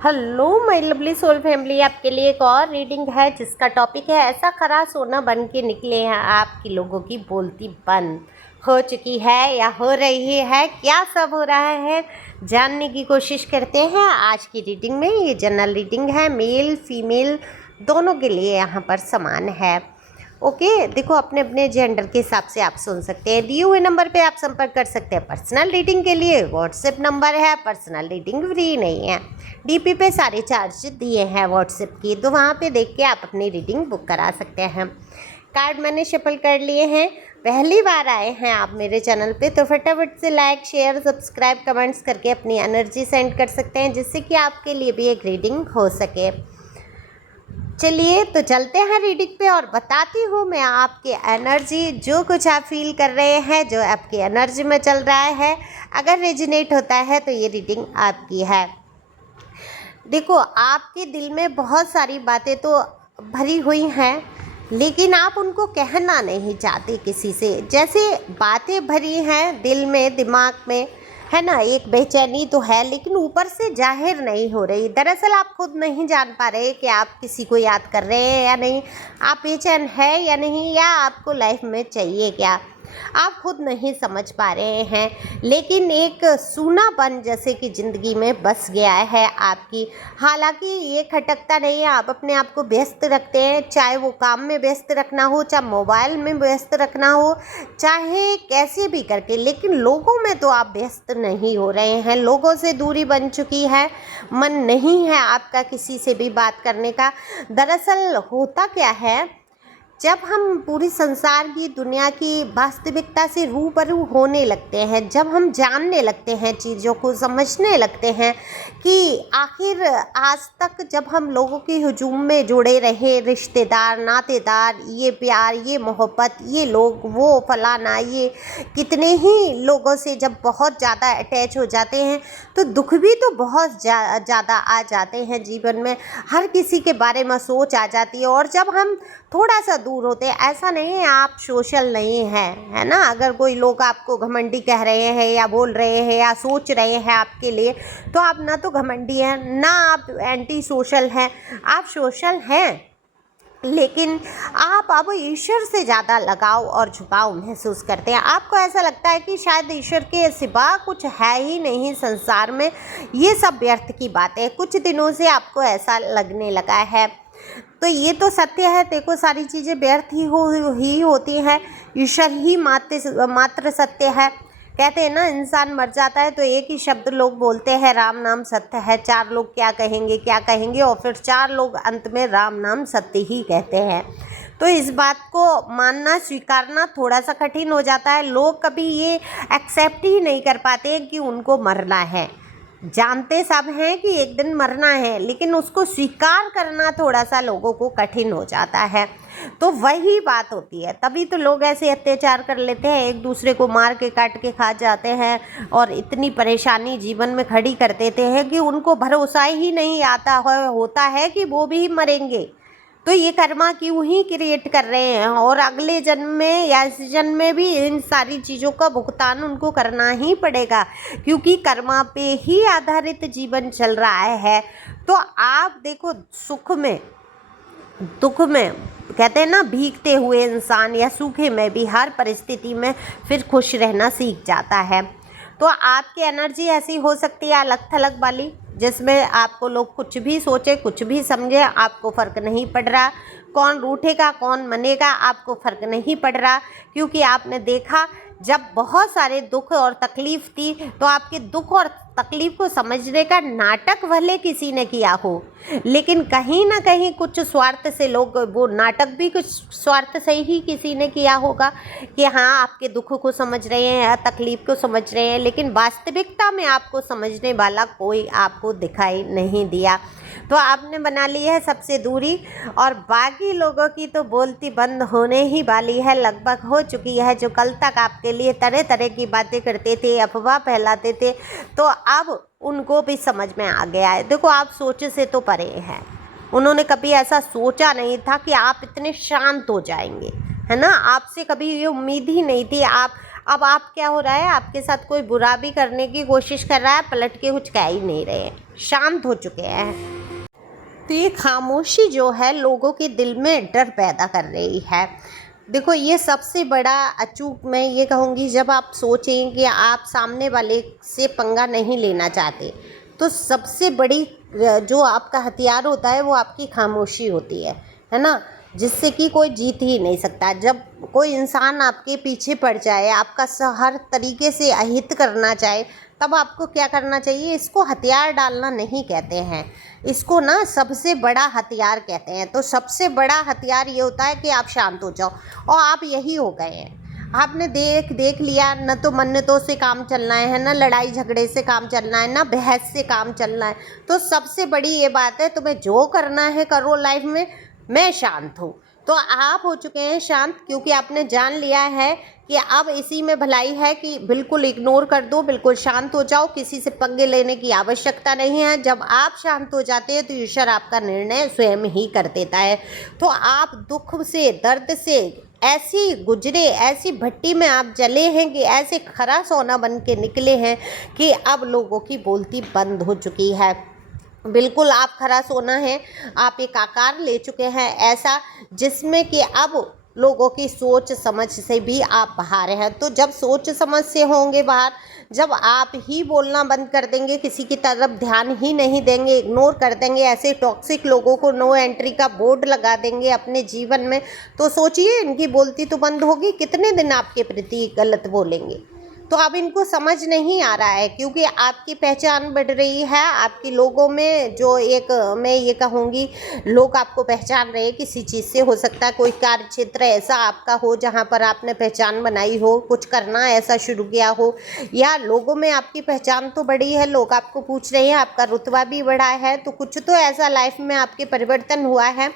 Hello my lovely soul family, आपके लिए एक और रीडिंग है जिसका टॉपिक है ऐसा खरा सोना बन के निकले हैं आपकी लोगों की बोलती बंद हो चुकी है या हो रही है। क्या सब हो रहा है जानने की कोशिश करते हैं आज की रीडिंग में। ये जनरल रीडिंग है, मेल फीमेल दोनों के लिए यहाँ पर समान है। ओके, देखो अपने अपने जेंडर के हिसाब से आप सुन सकते हैं। दिए हुए नंबर पे आप संपर्क कर सकते हैं पर्सनल रीडिंग के लिए। व्हाट्सएप नंबर है, पर्सनल रीडिंग फ्री नहीं है। डीपी पे सारे चार्ज दिए हैं व्हाट्सएप की, तो वहाँ पे देख के आप अपनी रीडिंग बुक करा सकते हैं। कार्ड मैंने शफल कर लिए हैं। पहली बार आए हैं आप मेरे चैनल पे तो फटाफट से लाइक शेयर सब्सक्राइब कमेंट्स करके अपनी एनर्जी सेंड कर सकते हैं, जिससे कि आपके लिए भी एक रीडिंग हो सके। चलिए तो चलते हैं रीडिंग पे और बताती हूँ मैं आपकी एनर्जी, जो कुछ आप फील कर रहे हैं, जो आपकी एनर्जी में चल रहा है। अगर रेजिनेट होता है तो ये रीडिंग आपकी है। देखो, आपके दिल में बहुत सारी बातें तो भरी हुई हैं, लेकिन आप उनको कहना नहीं चाहते किसी से। जैसे बातें भरी हैं दिल में, दिमाग में, है ना, एक बेचैनी तो है, लेकिन ऊपर से जाहिर नहीं हो रही। दरअसल आप खुद नहीं जान पा रहे कि आप किसी को याद कर रहे हैं या नहीं, आप बेचैन है या नहीं, या आपको लाइफ में चाहिए क्या, आप खुद नहीं समझ पा रहे हैं। लेकिन एक सूनापन जैसे कि ज़िंदगी में बस गया है आपकी। हालांकि ये खटकता नहीं है, आप अपने आप को व्यस्त रखते हैं, चाहे वो काम में व्यस्त रखना हो, चाहे मोबाइल में व्यस्त रखना हो, चाहे कैसे भी करके, लेकिन लोगों में तो आप व्यस्त नहीं हो रहे हैं। लोगों से दूरी बन चुकी है, मन नहीं है आपका किसी से भी बात करने का। दरअसल होता क्या है, जब हम पूरी संसार की दुनिया की वास्तविकता से रूबरू होने लगते हैं, जब हम जानने लगते हैं, चीज़ों को समझने लगते हैं कि आखिर आज तक जब हम लोगों के हुजूम में जुड़े रहे, रिश्तेदार नातेदार, ये प्यार ये मोहब्बत, ये लोग वो फलाना, ये कितने ही लोगों से जब बहुत ज़्यादा अटैच हो जाते हैं तो दुख भी तो बहुत ज़्यादा आ जाते हैं जीवन में। हर किसी के बारे में सोच आ जाती है। और जब हम थोड़ा सा दूर होते हैं, ऐसा नहीं है आप सोशल नहीं हैं, है ना। अगर कोई लोग आपको घमंडी कह रहे हैं या बोल रहे हैं या सोच रहे हैं आपके लिए, तो आप ना तो घमंडी हैं, ना आप एंटी सोशल हैं, आप सोशल हैं। लेकिन आप अब ईश्वर से ज़्यादा लगाव और झुकाव महसूस करते हैं। आपको ऐसा लगता है कि शायद ईश्वर के सिवा कुछ है ही नहीं संसार में, ये सब व्यर्थ की बातें। कुछ दिनों से आपको ऐसा लगने लगा है, तो ये तो सत्य है। देखो, सारी चीज़ें व्यर्थ ही होती हैं, ईश्वर ही मात्र सत्य है। कहते हैं ना, इंसान मर जाता है तो एक ही शब्द लोग बोलते हैं, राम नाम सत्य है। चार लोग क्या कहेंगे क्या कहेंगे, और फिर चार लोग अंत में राम नाम सत्य ही कहते हैं। तो इस बात को मानना स्वीकारना थोड़ा सा कठिन हो जाता है। लोग कभी ये एक्सेप्ट ही नहीं कर पाते हैं कि उनको मरना है। जानते सब हैं कि एक दिन मरना है, लेकिन उसको स्वीकार करना थोड़ा सा लोगों को कठिन हो जाता है। तो वही बात होती है, तभी तो लोग ऐसे अत्याचार कर लेते हैं, एक दूसरे को मार के काट के खा जाते हैं, और इतनी परेशानी जीवन में खड़ी कर देते हैं कि उनको भरोसा ही नहीं होता है कि वो भी मरेंगे। तो ये कर्मा क्यों ही क्रिएट कर रहे हैं, और अगले जन्म में या इस जन्म में भी इन सारी चीज़ों का भुगतान उनको करना ही पड़ेगा, क्योंकि कर्मा पे ही आधारित जीवन चल रहा है। तो आप देखो, सुख में दुख में, कहते हैं ना, भीगते हुए इंसान या सूखे में भी हर परिस्थिति में फिर खुश रहना सीख जाता है। तो आपकी एनर्जी ऐसी हो सकती है अलग थलग वाली, जिसमें आपको लोग कुछ भी सोचे कुछ भी समझे, आपको फ़र्क नहीं पड़ रहा। कौन रूठेगा कौन मनेगा आपको फ़र्क नहीं पड़ रहा, क्योंकि आपने देखा जब बहुत सारे दुख और तकलीफ़ थी तो आपके दुख और तकलीफ़ को समझने का नाटक भले किसी ने किया हो, लेकिन कहीं ना कहीं कुछ स्वार्थ से लोग, वो नाटक भी कुछ स्वार्थ से ही किसी ने किया होगा कि हाँ आपके दुख को समझ रहे हैं या तकलीफ़ को समझ रहे हैं, लेकिन वास्तविकता में आपको समझने वाला कोई आपको दिखाई नहीं दिया। तो आपने बना ली है सबसे दूरी, और बाकी लोगों की तो बोलती बंद होने ही वाली है, लगभग हो चुकी है। जो कल तक आपके लिए तरह तरह की बातें करते थे, अफवाह फैलाते थे, तो अब उनको भी समझ में आ गया है। देखो, आप सोच से तो परे हैं, उन्होंने कभी ऐसा सोचा नहीं था कि आप इतने शांत हो जाएंगे, है ना। आपसे कभी ये उम्मीद ही नहीं थी। आप अब आप क्या हो रहा है, आपके साथ कोई बुरा भी करने की कोशिश कर रहा है, पलट के कुछ कह ही नहीं रहे हैं, शांत हो चुके हैं। तो ये खामोशी जो है लोगों के दिल में डर पैदा कर रही है। देखो, ये सबसे बड़ा अचूक मैं ये कहूँगी, जब आप सोचें कि आप सामने वाले से पंगा नहीं लेना चाहते, तो सबसे बड़ी जो आपका हथियार होता है वो आपकी खामोशी होती है ना, जिससे कि कोई जीत ही नहीं सकता। जब कोई इंसान आपके पीछे पड़ जाए, आपका हर तरीके से अहित करना चाहे, तब आपको क्या करना चाहिए? इसको हथियार डालना नहीं कहते हैं, इसको ना सबसे बड़ा हथियार कहते हैं। तो सबसे बड़ा हथियार ये होता है कि आप शांत हो जाओ, और आप यही हो गए हैं। आपने देख लिया, न तो मन्नतों से काम चलना है, न लड़ाई झगड़े से काम चलना है, न बहस से काम चलना है। तो सबसे बड़ी ये बात है, तुम्हें जो करना है करो लाइफ में, मैं शांत हूँ। तो आप हो चुके हैं शांत, क्योंकि आपने जान लिया है कि अब इसी में भलाई है कि बिल्कुल इग्नोर कर दो, बिल्कुल शांत हो जाओ, किसी से पंगे लेने की आवश्यकता नहीं है। जब आप शांत हो जाते हैं तो ईश्वर आपका निर्णय स्वयं ही कर देता है। तो आप दुख से, दर्द से ऐसी गुजरे, ऐसी भट्टी में आप जले हैं कि ऐसे खरा सोना बन के निकले हैं कि अब लोगों की बोलती बंद हो चुकी है। बिल्कुल आप खरा सोना है, आप एक आकार ले चुके हैं ऐसा, जिसमें कि अब लोगों की सोच समझ से भी आप बाहर हैं। तो जब सोच समझ से होंगे बाहर, जब आप ही बोलना बंद कर देंगे, किसी की तरफ ध्यान ही नहीं देंगे, इग्नोर कर देंगे, ऐसे टॉक्सिक लोगों को नो एंट्री का बोर्ड लगा देंगे अपने जीवन में, तो सोचिए इनकी बोलती तो बंद होगी, कितने दिन आपके प्रति गलत बोलेंगे। तो अब इनको समझ नहीं आ रहा है, क्योंकि आपकी पहचान बढ़ रही है, आपकी लोगों में जो एक, मैं ये कहूँगी, लोग आपको पहचान रहे हैं किसी चीज़ से। हो सकता है कोई कार्य क्षेत्र ऐसा आपका हो जहाँ पर आपने पहचान बनाई हो, कुछ करना ऐसा शुरू किया हो, या लोगों में आपकी पहचान तो बढ़ी है, लोग आपको पूछ रहे हैं, आपका रुतबा भी बढ़ा है। तो कुछ तो ऐसा लाइफ में आपके परिवर्तन हुआ है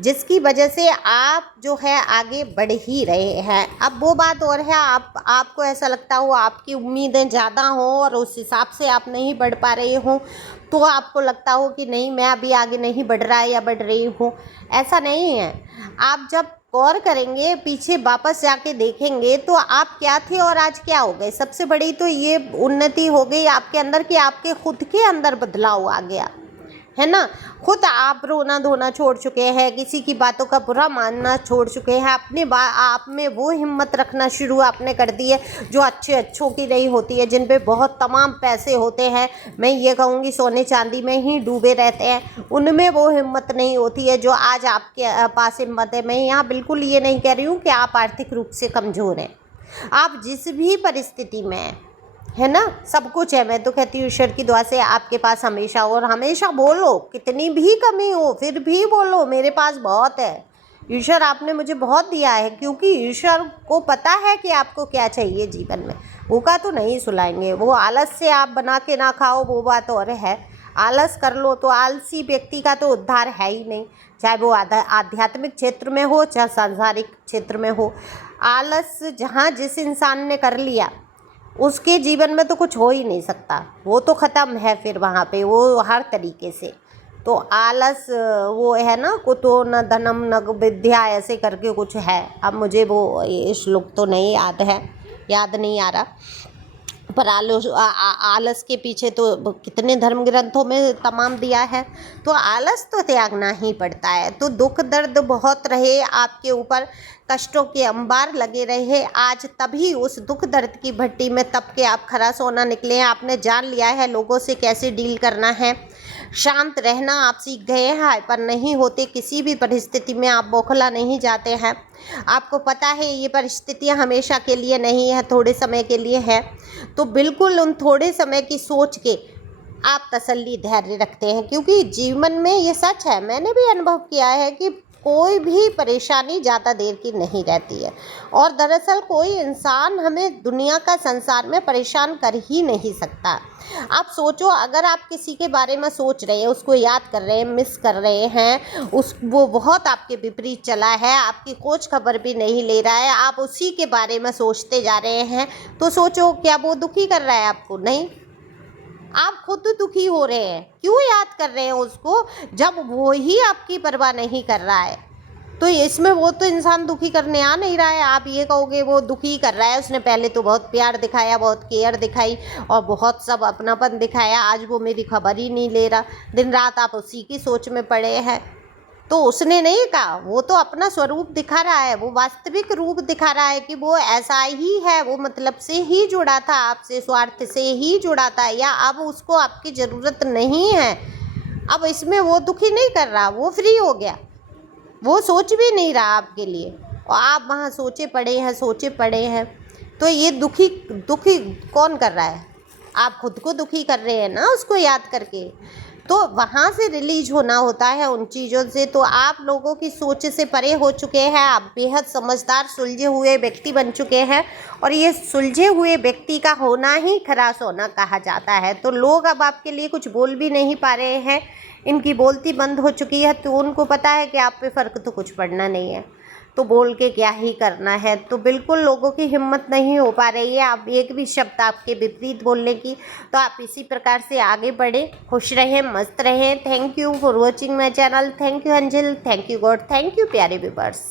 जिसकी वजह से आप जो है आगे बढ़ ही रहे हैं। अब वो बात और है, आपको ऐसा लगता हो, आपकी उम्मीदें ज़्यादा हों और उस हिसाब से आप नहीं बढ़ पा रहे हो, तो आपको लगता हो कि नहीं, मैं अभी आगे नहीं बढ़ रहा है या बढ़ रही हूँ। ऐसा नहीं है। आप जब गौर करेंगे, पीछे वापस जाके देखेंगे, तो आप क्या थे और आज क्या हो गए। सबसे बड़ी तो ये उन्नति हो गई आपके अंदर कि आपके खुद के अंदर बदलाव आ गया है ना। खुद आप रोना धोना छोड़ चुके हैं, किसी की बातों का बुरा मानना छोड़ चुके हैं, अपने आप में वो हिम्मत रखना शुरू आपने कर दी है जो अच्छों की नहीं होती है, जिन पे बहुत तमाम पैसे होते हैं, मैं ये कहूँगी सोने चांदी में ही डूबे रहते हैं, उनमें वो हिम्मत नहीं होती है जो आज आपके पास हिम्मत है। मैं यहाँ बिल्कुल ये नहीं कह रही हूँ कि आप आर्थिक रूप से कमज़ोर हैं, आप जिस भी परिस्थिति में है ना, सब कुछ है। मैं तो कहती हूँ ईश्वर की दुआ से आपके पास हमेशा, और हमेशा बोलो, कितनी भी कमी हो फिर भी बोलो, मेरे पास बहुत है। ईश्वर आपने मुझे बहुत दिया है, क्योंकि ईश्वर को पता है कि आपको क्या चाहिए जीवन में। भूखा तो नहीं सुलाएंगे, वो आलस से आप बना के ना खाओ वो बात और है। आलस कर लो तो आलसी व्यक्ति का तो उद्धार है ही नहीं, चाहे वो आध्यात्मिक क्षेत्र में हो चाहे सांसारिक क्षेत्र में हो। आलस जहाँ जिस इंसान ने कर लिया उसके जीवन में तो कुछ हो ही नहीं सकता, वो तो ख़त्म है फिर वहाँ पे, वो हर तरीके से। तो आलस वो है ना, कुतो न धनम न विद्या, ऐसे करके कुछ है। अब मुझे वो ये श्लोक तो नहीं याद नहीं आ रहा, पर आलस के पीछे तो कितने धर्म ग्रंथों में तमाम दिया है। तो आलस तो त्यागना ही पड़ता है। तो दुख दर्द बहुत रहे आपके ऊपर, कष्टों के अंबार लगे रहे आज, तभी उस दुख दर्द की भट्टी में तप के आप खरा सोना निकले हैं। आपने जान लिया है लोगों से कैसे डील करना है, शांत रहना आप सीख गए हैं, हाइपर नहीं होते, किसी भी परिस्थिति में आप बौखला नहीं जाते हैं। आपको पता है ये परिस्थितियाँ हमेशा के लिए नहीं है, थोड़े समय के लिए है। तो बिल्कुल उन थोड़े समय की सोच के आप तसल्ली धैर्य रखते हैं, क्योंकि जीवन में ये सच है, मैंने भी अनुभव किया है कि कोई भी परेशानी ज़्यादा देर की नहीं रहती है। और दरअसल कोई इंसान हमें दुनिया का संसार में परेशान कर ही नहीं सकता। आप सोचो, अगर आप किसी के बारे में सोच रहे हैं, उसको याद कर रहे हैं, मिस कर रहे हैं, वो बहुत आपके विपरीत चला है, आपकी खोज खबर भी नहीं ले रहा है, आप उसी के बारे में सोचते जा रहे हैं, तो सोचो क्या वो दुखी कर रहा है आपको? नहीं, आप खुद दुखी हो रहे हैं। क्यों याद कर रहे हैं उसको, जब वो ही आपकी परवाह नहीं कर रहा है? तो इसमें वो तो इंसान दुखी करने आ नहीं रहा है। आप ये कहोगे वो दुखी कर रहा है, उसने पहले तो बहुत प्यार दिखाया, बहुत केयर दिखाई और बहुत सब अपनापन दिखाया, आज वो मेरी खबर ही नहीं ले रहा, दिन रात आप उसी की सोच में पड़े हैं। तो उसने नहीं कहा, वो तो अपना स्वरूप दिखा रहा है, वो वास्तविक रूप दिखा रहा है कि वो ऐसा ही है, वो मतलब से ही जुड़ा था आपसे, स्वार्थ से ही जुड़ा था, या अब उसको आपकी ज़रूरत नहीं है। अब इसमें वो दुखी नहीं कर रहा, वो फ्री हो गया, वो सोच भी नहीं रहा आपके लिए, और आप वहाँ सोचे पड़े हैं। तो ये दुखी दुखी कौन कर रहा है? आप खुद को दुखी कर रहे हैं ना उसको याद करके। तो वहाँ से रिलीज होना होता है उन चीज़ों से। तो आप लोगों की सोच से परे हो चुके हैं, आप बेहद समझदार सुलझे हुए व्यक्ति बन चुके हैं, और ये सुलझे हुए व्यक्ति का होना ही खरास होना कहा जाता है। तो लोग अब आपके लिए कुछ बोल भी नहीं पा रहे हैं, इनकी बोलती बंद हो चुकी है, तो उनको पता है कि आप पे फ़र्क तो कुछ पड़ना नहीं है, तो बोल के क्या ही करना है। तो बिल्कुल लोगों की हिम्मत नहीं हो पा रही है आप एक भी शब्द आपके विपरीत बोलने की। तो आप इसी प्रकार से आगे बढ़ें, खुश रहें, मस्त रहें। Thank you for watching my channel. Thank you angel, thank you God, thank you प्यारे व्यूअर्स।